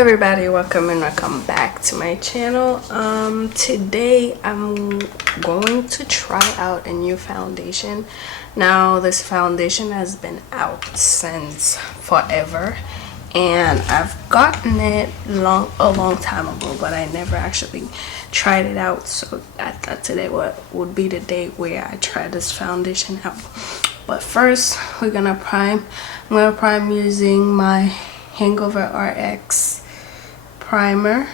everybody, welcome back to my channel. Today I'm going to try out a new foundation. Now this foundation has been out since forever and I've gotten it a long time ago, but I never actually tried it out, so I thought today would be the day where I try this foundation out. But first we're gonna prime. I'm gonna prime using my Hangover RX primer.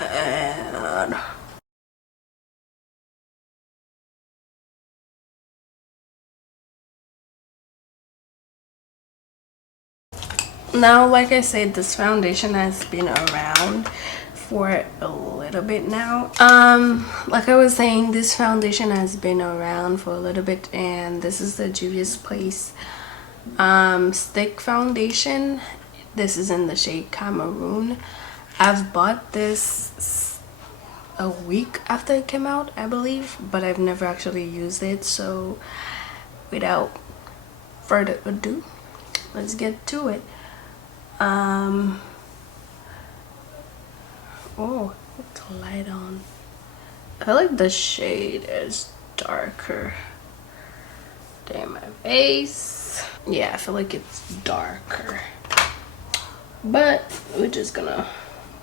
And now, like I said, this foundation has been around for a little bit now. Like I was saying, this foundation has been around for a little bit, and this is the JUVIA'S Place stick foundation. This is in the shade Cameroon. I've bought this a week after it came out, I believe, but I've never actually used it. So without further ado, let's get to it. Oh, put the light on. I feel like the shade is darker than my face. Yeah, I feel like it's darker, but we're just gonna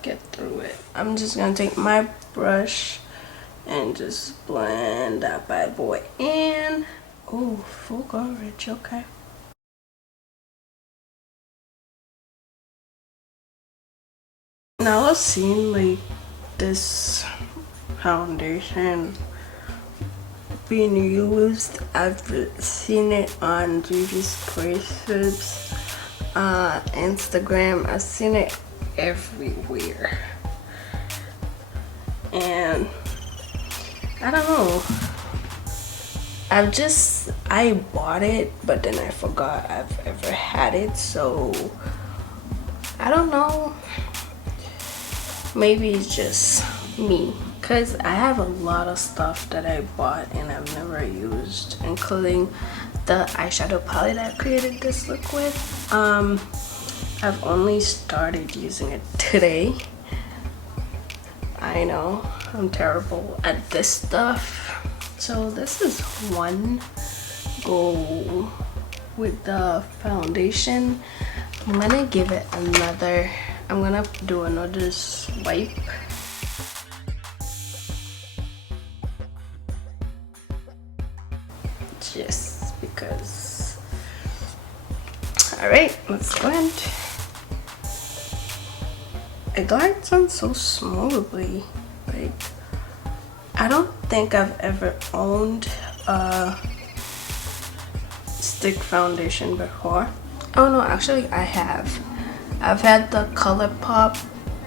get through it. I'm just gonna take my brush and just blend that bad boy in. Oh, full coverage, okay. Now I've seen like this foundation being used. I've seen it on JUVIA'S Place's Instagram. I've seen it everywhere, and I don't know. I bought it, but then I forgot I've ever had it, so I don't know. Maybe it's just me, because I have a lot of stuff that I bought and I've never used, including the eyeshadow palette I created this look with. I've only started using it today. I know, I'm terrible at this stuff. So this is one go with the foundation. I'm gonna give it another, I'm gonna do another swipe. Just because. Alright, let's blend. It glides on so smoothly. Like, I don't think I've ever owned a stick foundation before. Oh no, actually I have. I've had the ColourPop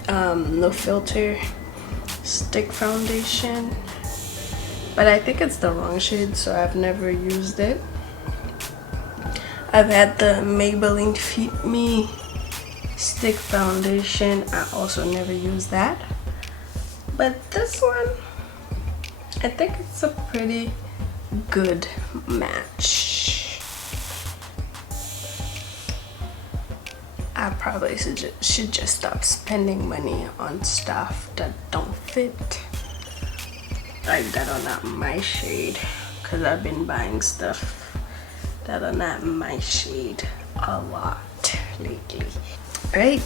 no filter stick foundation, but I think it's the wrong shade, so I've never used it. I've had the Maybelline Fit Me stick foundation. I also never used that, but this one, I think it's a pretty good match. I probably should just stop spending money on stuff that don't fit, like that are not my shade, because I've been buying stuff that are not my shade a lot lately. Right,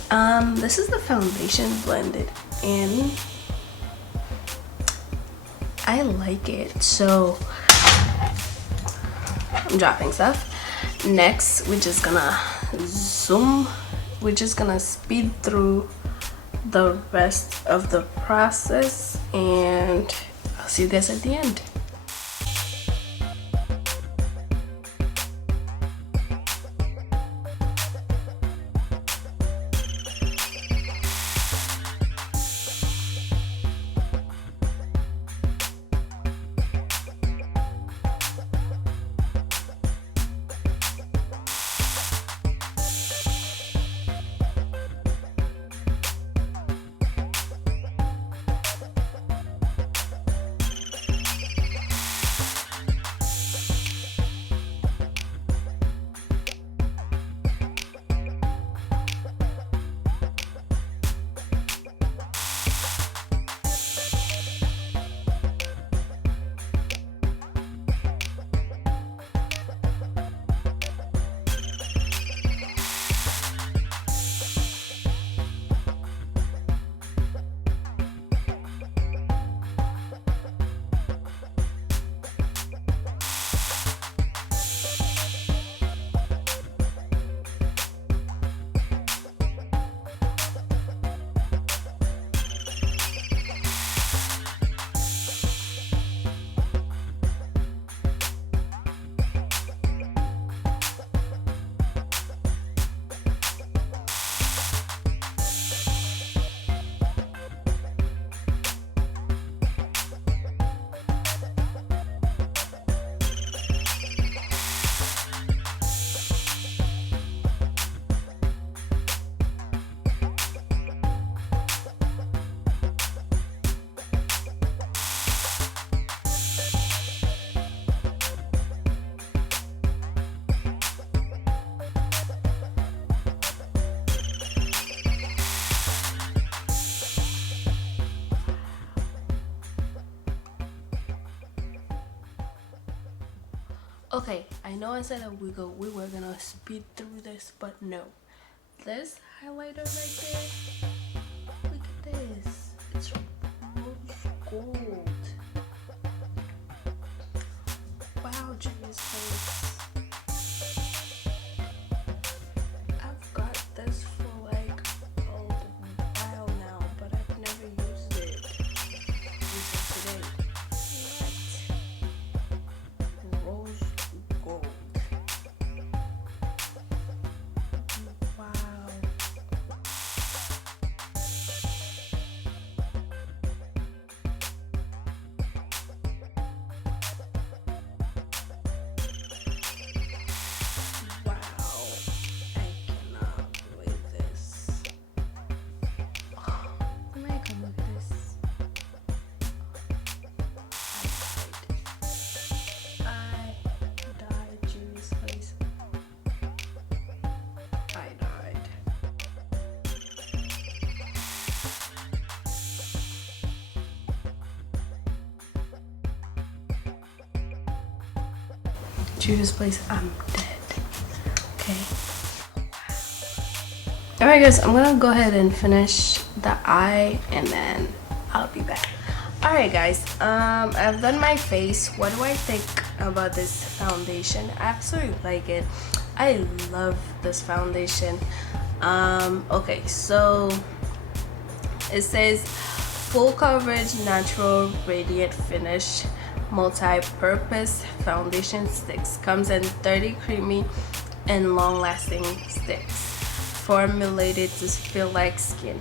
this is the foundation blended in. I like it, so I'm dropping stuff. Next, we're just gonna speed through the rest of the process, and I'll see you guys at the end. Okay, I know I said that we were gonna speed through this, but no. This highlighter right there, look at this. It's rose gold. Wow, Juvia's Place. I've got this for like a while now, but I've never used it until today. What? Rose gold. Wow. Juvia's Place, I'm dead. Okay. Alright guys, I'm gonna go ahead and finish the eye and then I'll be back. Alright guys, I've done my face. What do I think about this foundation? I absolutely like it. I love this foundation. Okay, so it says full coverage, natural, radiant finish, multi-purpose foundation sticks. Comes in 30 creamy and long-lasting sticks formulated to feel like skin.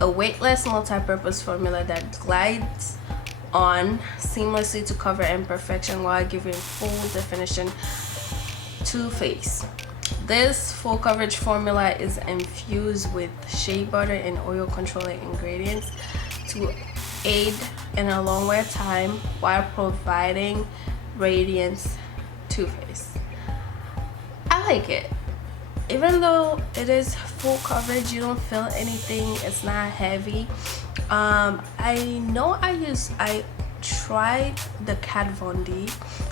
A weightless multi-purpose formula that glides on seamlessly to cover imperfection while giving full definition to face. This full coverage formula is infused with shea butter and oil controlling ingredients to aid in a long wear time while providing radiance to face. I like it. Even though it is full coverage, you don't feel anything. It's not heavy. I know I tried the Kat Von D,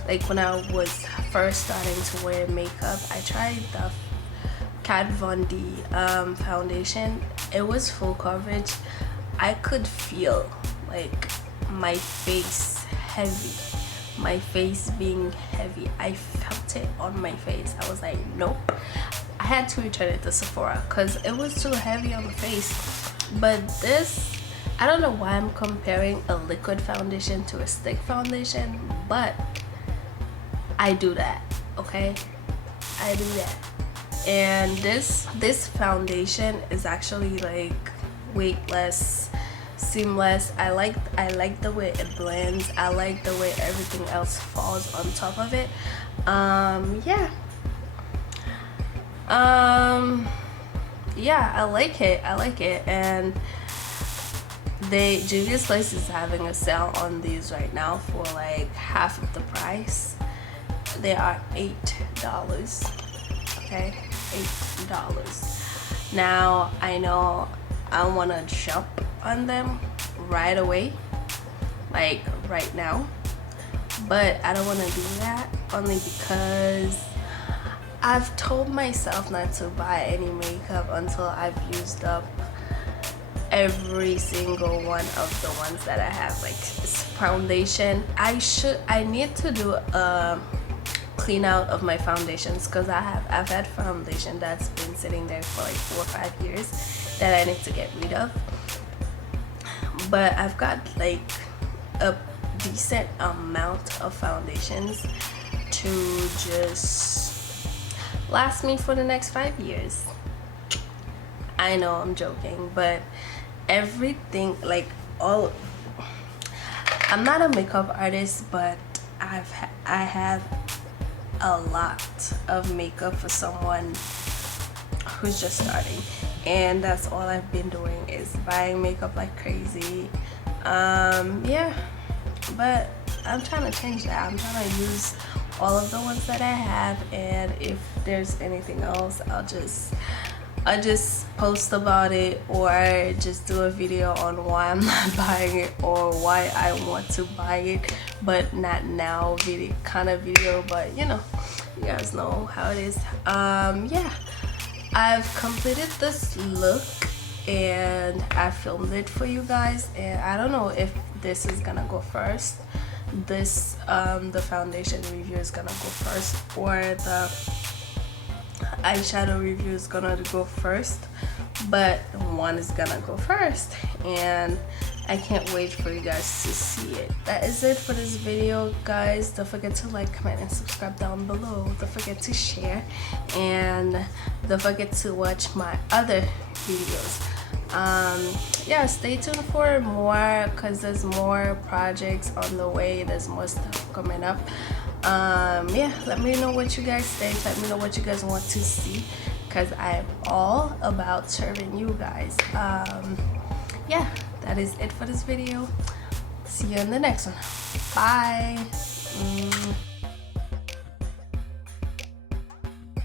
like when I was first starting to wear makeup. I tried the Kat Von D foundation. It was full coverage. I could feel like my face heavy, my face being heavy. I felt it on my face. I was like, nope. I had to return it to Sephora because it was too heavy on the face. But this, I don't know why I'm comparing a liquid foundation to a stick foundation, but I do that, okay? I do that. And this foundation is actually like weightless, seamless. I like the way it blends. I like the way everything else falls on top of it. Yeah, I like it. And Juvia's Place is having a sale on these right now for like half of the price. They are $8, okay? $8. Now I know I want to jump on them right away, like right now, but I don't want to do that, only because I've told myself not to buy any makeup until I've used up every single one of the ones that I have. Like this foundation, I need to do a clean out of my foundations, because I've had foundation that's been sitting there for like 4 or 5 years that I need to get rid of. But I've got like a decent amount of foundations to just last me for the next 5 years. I know I'm joking, but everything, like all, I'm not a makeup artist, but I have a lot of makeup for someone who's just starting, and that's all I've been doing is buying makeup like crazy. Yeah, but I'm trying to change that. I'm trying to use all of the ones that I have, and if there's anything else, I'll just I just post about it or just do a video on why I'm not buying it or why I want to buy it, but not now video kind of video. But you know, you guys know how it is. Yeah, I've completed this look and I filmed it for you guys, and I don't know if this is gonna go first. This the foundation review is gonna go first, or the eyeshadow review is gonna go first, but one is gonna go first, and I can't wait for you guys to see it. That is it for this video, guys. Don't forget to like, comment, and subscribe down below. Don't forget to share, and don't forget to watch my other videos. Yeah, stay tuned for more, because there's more projects on the way. There's more stuff coming up. Yeah, let me know what you guys think. Let me know what you guys want to see, because I am all about serving you guys. Yeah, that is it for this video. See you in the next one. Bye.